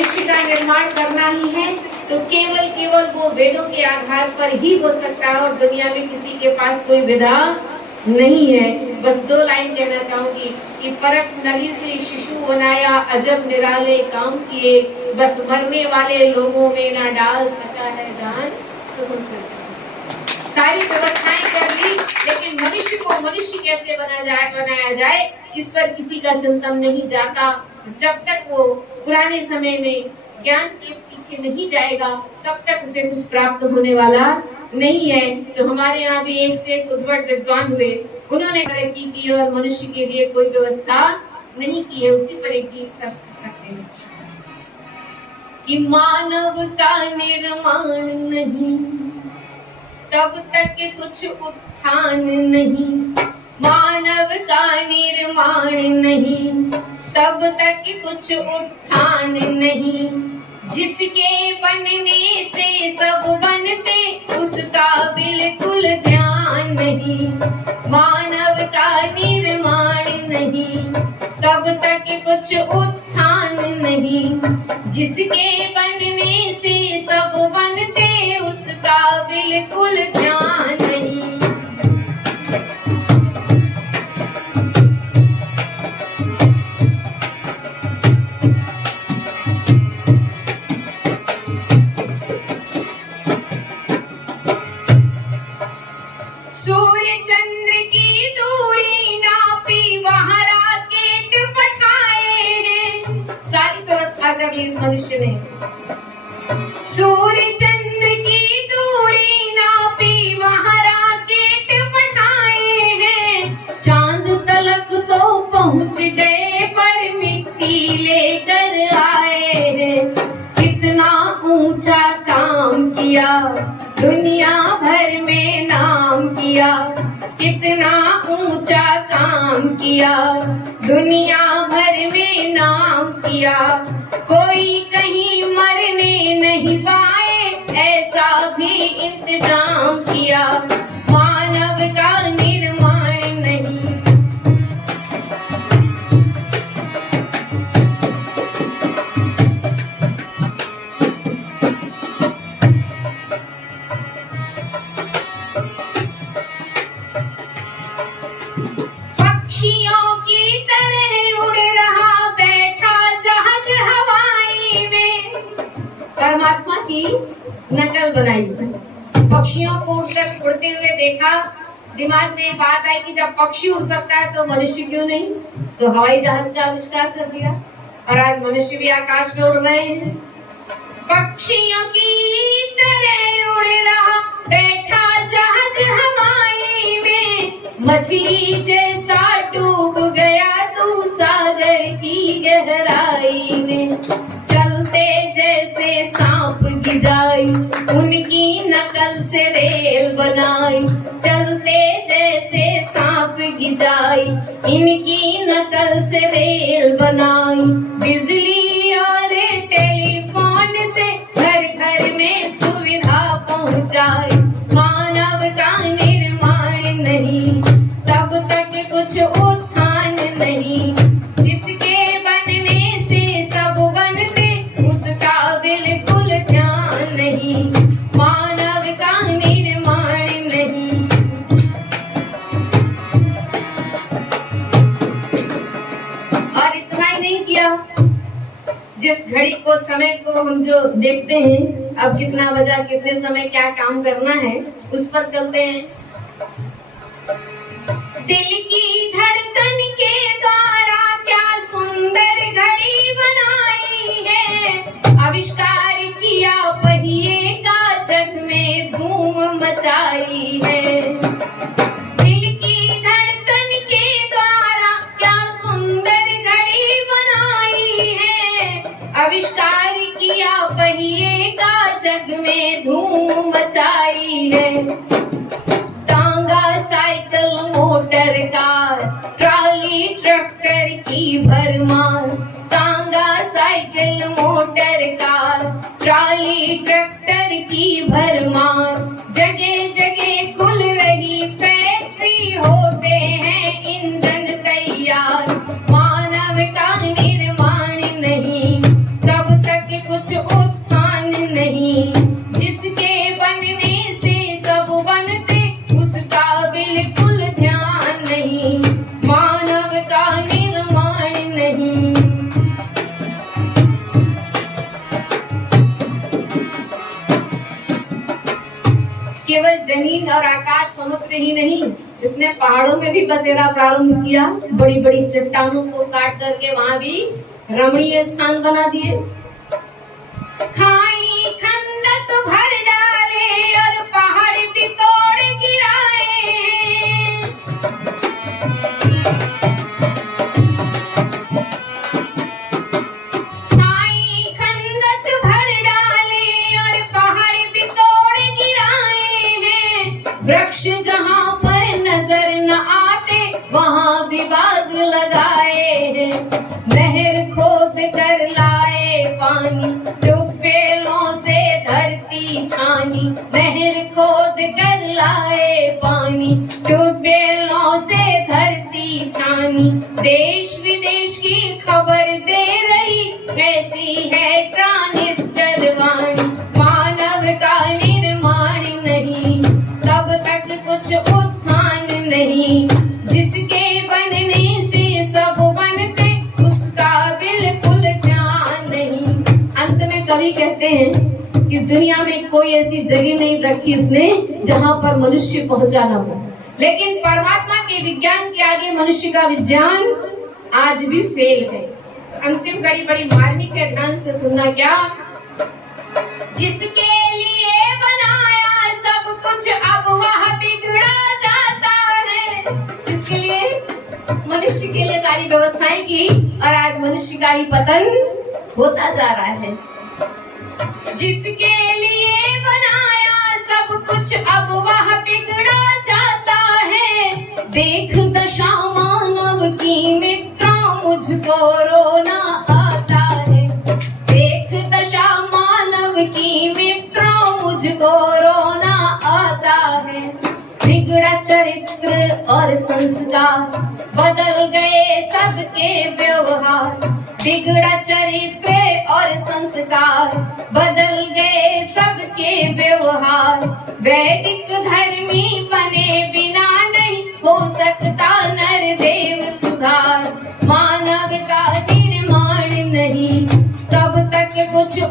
मनुष्य का निर्माण करना ही है तो केवल वो वेदों के आधार पर ही हो सकता है और दुनिया में किसी के पास कोई विधा नहीं है। बस 2 लाइन कहना चाहूंगी कि परख नली से शिशु बनाया, अजब निराले काम किए, बस मरने वाले लोगों में ना डाल सका है दान सुख सजा। सारी व्यवस्थाएं कर ली, लेकिन मनुष्य को मनुष्य कैसे बनाया जाए इस पर किसी का चिंतन नहीं जाता। जब तक वो पुराने समय में ज्ञान के पीछे नहीं जाएगा तब तक उसे कुछ प्राप्त होने वाला नहीं है। तो हमारे यहाँ भी एक से एक उद्भट विद्वान हुए, उन्होंने तरक्की की और मनुष्य के लिए कोई व्यवस्था नहीं की है। उसी पर एक गीत सब करते हैं कि मानव का निर्माण नहीं तब तक कुछ उत्थान नहीं, मानव का निर्माण नहीं तब तक कुछ उत्थान नहीं, जिसके बनने से सब बनते उसका बिल्कुल ध्यान नहीं। मानव का निर्माण नहीं तब तक कुछ उत्थान नहीं, जिसके बनने से सब बनते उसका बिल्कुल ध्यान नहीं। सूर्य चंद्र की दूरी नापी वहाँ रॉकेट पठाए हैं, सारी व्यवस्था कर ली इस मनुष्य ने। सूर्य चंद्र की दूरी नापी वहाँ रॉकेट पठाए हैं, चांद तलक तो पहुँच गए पर मिट्टी लेकर आए हैं। कितना ऊंचा काम किया दुनिया भर में नाम किया, कितना ऊंचा काम किया दुनिया भर में नाम किया, कोई कहीं मरने नहीं पाए ऐसा भी इंतजाम किया। मानव का निर्माण नहीं परमात्मा की नकल बनाई। पक्षियों को उड़ते हुए देखा, दिमाग में बात आई कि जब पक्षी उड़ सकता है तो मनुष्य क्यों नहीं, तो हवाई जहाज का आविष्कार कर दिया और आज मनुष्य भी आकाश में उड़ रहे हैं। पक्षियों की तरह उड़ रहा बैठा जहाज हवाई में, मछली जैसा डूब गया तू सागर की गहराई में। चलते जैसे सांप गिजाई उनकी नकल से रेल बनाई, चलते जैसे सांप गिजाई इनकी नकल से रेल बनाई। बिजली और टेलीफोन से घर घर में सुविधा पहुंचाई। मानव का निर्माण नहीं तब तक कुछ उत्थान नहीं, जिसके बनने से सब बनते उसका बिल्कुल ध्यान नहीं। मानव का निर्माण नहीं। और इतना ही नहीं किया, जिस घड़ी को समय को हम जो देखते हैं अब कितना बजा कितने समय क्या काम करना है उस पर चलते हैं। दिल की धड़कन के द्वारा क्या सुंदर घड़ी बनाई है, आविष्कार किया पहिए का जग में धूम मचाई है। दिल की धड़कन के द्वारा क्या सुंदर घड़ी बनाई है, आविष्कार किया पहिए का जग में धूम मचाई है। टांगा cycle motor car trolley tractor की भरमार, टांगा cycle motor car trolley tractor की भरमार। जगह जगह खुल रही फैक्ट्री होते हैं इंजन तैयार। मानव का निर्माण नहीं तब तक कुछ उत्थान नहीं, जिसके बनने से सब बनते उसका बिल्कुल ध्यान नहीं, मानव का निर्माण नहीं। केवल जमीन और आकाश समुद्र ही नहीं, इसने पहाड़ों में भी बसेरा प्रारंभ किया। बड़ी बड़ी चट्टानों को काट करके वहां भी रमणीय स्थान बना दिए। खाई खंदक भर डाले और पहाड़ भी तोड़ गिराए। खाई खंदक भर डाले और पहाड़ भी तोड़ गिराए हैं। वृक्ष जहां पर नजर न आते वहां विवाद लगाए हैं। नहर खोद कर लाए पानी, ट्यूबवेलों से धरती छानी। नहर खोद कर लाए पानी, ट्यूबवेलों से धरती छानी। देश विदेश की खबर दे रही ऐसी है ट्रांजिस्टर वाणी। मानव का निर्माण नहीं, तब तक कुछ उत्थान नहीं, जिसके बनने से सब बनते उसका बिल्कुल ध्यान नहीं। अंत में कवि कहते हैं कि दुनिया में कोई ऐसी जगह नहीं रखी इसने जहां पर मनुष्य पहुंचा ना हो, लेकिन परमात्मा के विज्ञान के आगे मनुष्य का विज्ञान आज भी फेल है। अंतिम कड़ी बड़ी मार्मिक है, ध्यान से सुनना। क्या? जिसके लिए बनाया सब कुछ अब वह बिगड़ा जाता है। किसके लिए? मनुष्य के लिए सारी व्यवस्थाएं की और आज मनुष्य का ही पतन होता जा रहा है। जिसके लिए बनाया सब कुछ अब वह बिगड़ा जाता है। देख दशा मानव की मित्रों मुझको रोना आता है। देख दशा मानव की मित्रों मुझको रोना आता है। बिगड़ा चरित्र और संस्कार बदल गए सबके व्यवहार। बिगड़ा चरित्र और संस्कार बदल गए सबके व्यवहार। वैदिक धर्मी बने बिना नहीं हो सकता नर देव सुधार। मानव का निर्माण नहीं, तब तक कुछ